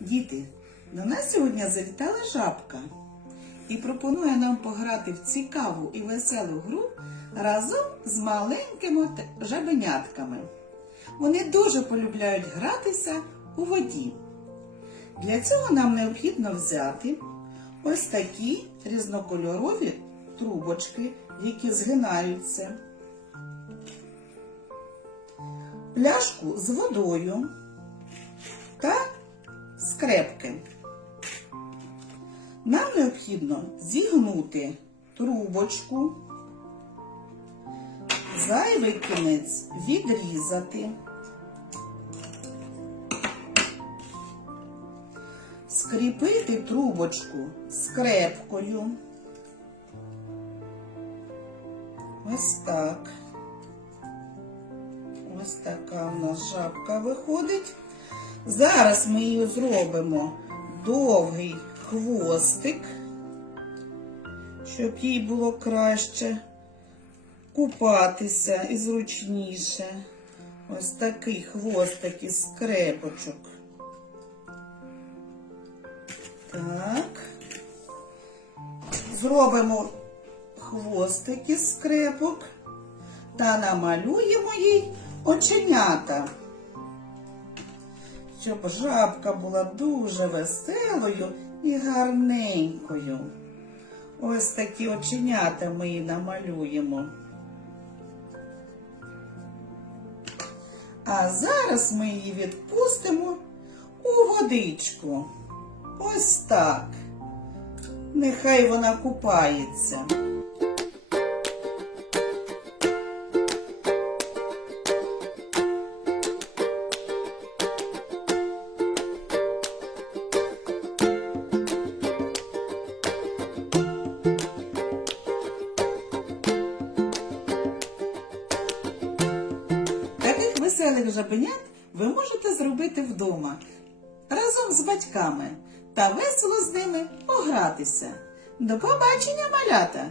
Діти, до нас сьогодні завітала жабка і пропонує нам пограти в цікаву і веселу гру разом з маленькими жабенятками. Вони дуже полюбляють гратися у воді. Для цього нам необхідно взяти ось такі різнокольорові трубочки, які згинаються, пляшку з водою та скрепки. Нам необхідно зігнути трубочку, зайвий кінець відрізати, скріпити трубочку скрепкою. Ось так. Ось така у нас жабка виходить. Зараз ми її зробимо довгий хвостик, щоб їй було краще купатися і зручніше. Ось такий хвостик із скрепочок. Так. Зробимо хвостик із скрепок та намалюємо їй оченята щоб жабка була дуже веселою і гарненькою. Ось такі оченята ми їй намалюємо. А зараз ми її відпустимо у водичку. Ось так. Нехай вона купається. Веселих жабенят ви можете зробити вдома разом з батьками та весело з ними погратися. До побачення, малята!